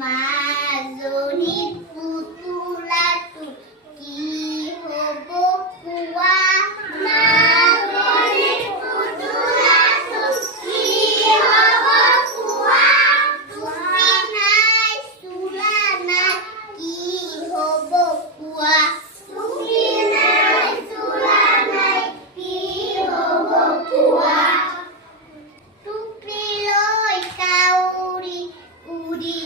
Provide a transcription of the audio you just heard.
মাজনীত পুতুলাটো কি হ'ব কোৱা? মাজনীত পুতুলাটো কি হ'ব কোৱা? টুপি নাই, চোলা নাই, কি হ'ব কোৱা? টুপি নাই, চোলা নাই, কি হ'ব কোৱা? টুপি লৈ কাউৰী উৰি